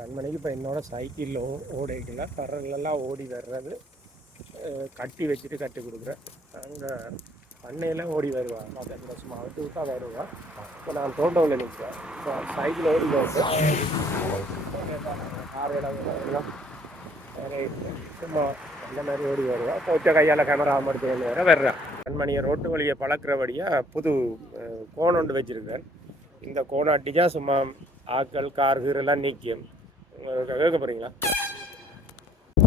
கண்மணிக்கு இப்போ என்னோட சைக்கிளில் ஓடிக்கல கரலெல்லாம் ஓடி வர்றது கட்டி வச்சுட்டு கட்டி கொடுக்குறேன். அங்கே பண்ணையில் ஓடி வருவாள் அதை சும்மா விட்டு விட்டா வருவாள். இப்போ நான் தோட்டவில் நிற்கிறேன். இப்போ சைக்கிள் ஓடி போட்டு சும்மா அந்த மாதிரி ஓடி வருவாள். கொச்ச கையால் கேமரா மட்டும் வேறு வர்றேன். கண்மணியை ரோட்டு வழியை பழக்கிறபடியாக புது கோன் ஒன்று வச்சுருக்கேன். இந்த கோனை அடிச்சா சும்மா ஆக்கள் கார் கீரெல்லாம் நீக்கியும். கேட்க போகிறீங்களா?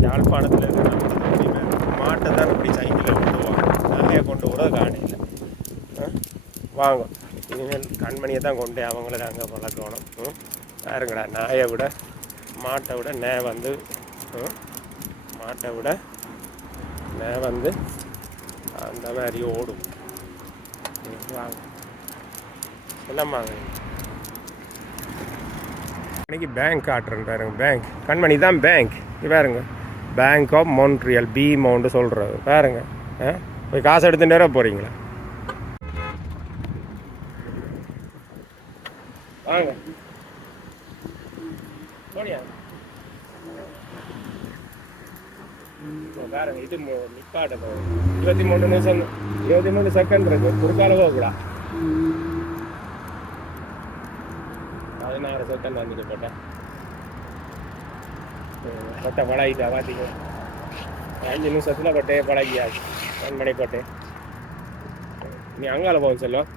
யாழ்ப்பாணத்தில் இருக்கிற மாட்டை தான் இப்படி சைக்கிளில் விட்டுவாங்க. நிறைய கொண்டு விட காணையில் வாங்க. இனிமேல் கண்மணியை தான் கொண்டு அவங்கள அங்கே பழக்கணும். பாருங்கடா, நாயை விட மாட்டை விட மாட்டை விட அந்த மாதிரி ஓடும். வாங்க என்னம்மாங்க. இன்னைக்கு பேங்க் காட்டுறேன் பாருங்க. பேங்க் கண்மணி தான் பேங்க். பாருங்க, பேங்க் ஆஃப் மோன்ட்ரியல் பீமௌண்டு சொல்கிறது பாருங்க. போய் காசு எடுத்துட்டு வர போகிறீங்களா? வாங்க போனியா பாருங்க. இது நிப்பாட்ட 23 நிமிஷம் 23 செகண்ட் இருக்கு. குறுக்கால போகக்கூடா. 16 செகண்ட் வந்துட்டு போட்டேன். கொட்டை பழகிட்டா பார்த்தீங்க. 5 நிமிஷத்தில் கொட்டையை பழகியாச்சு. கண்மணி கொட்டை. நீ அங்கால போகும் செல்லும்.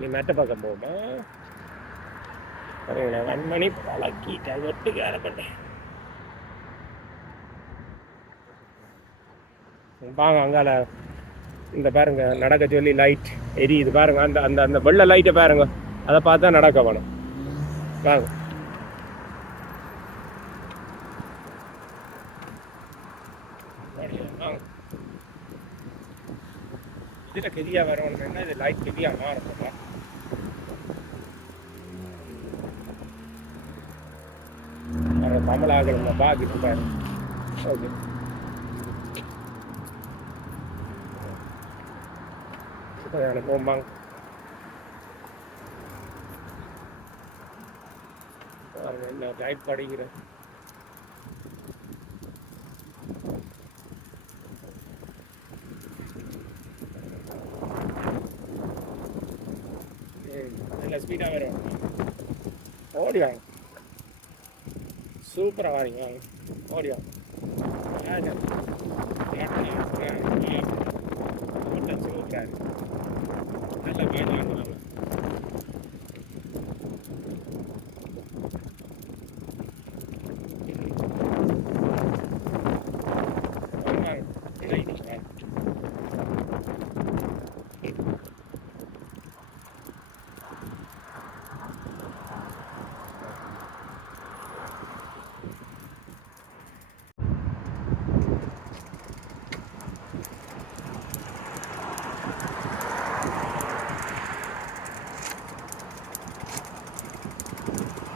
நீ மெட்ட பக்கம் போகுமா? சரிங்களா? கண்மணி பழக்கிட்டா ஒட்டுக்கார கொட்டை. வாங்க அங்கால இந்த பாருங்க நடக்க சொல்லி லைட் எரியுது பாருங்க. அந்த அந்த அந்த வெள்ளை லைட்டை பாருங்க. அதை பார்த்தா நடக்க வேணும். வாங்க. இதில் கெதியாக வரணும்னா இது லைட் கெதியாக மாறணும்ப்பா. தமிழாக பார்க்கிட்டு பாரு. ஓகே, போம்பாங்க. லைட் படிக்கிறேன். இல்லை ஸ்பீடாக வரும். ஓடிவாங்க. சூப்பராக வாரிங்க. ஓடிவாங்க. சூப்பராக இருக்கு. நல்ல பேர் வாங்குவாங்க.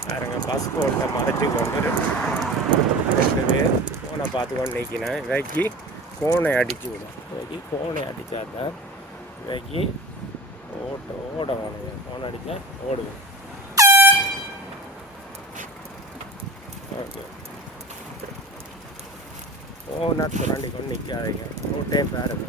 பாருங்க, பஸ் போர்ட்டில் மறைச்சி கொண்டு 2 பேர் ஃபோனை பார்த்துக்கொண்டு நிற்கினேன். இவைக்கு ஃபோனை அடித்து விடும். இவைக்கு ஃபோனை அடித்தா தான் இவைக்கு ஓட வேணும். ஃபோன் அடித்தா ஓடுவேன். ஓகே, ஃபோனை சுரண்டி கொண்டு நிற்காதீங்க. ரோட்டே பாருங்க.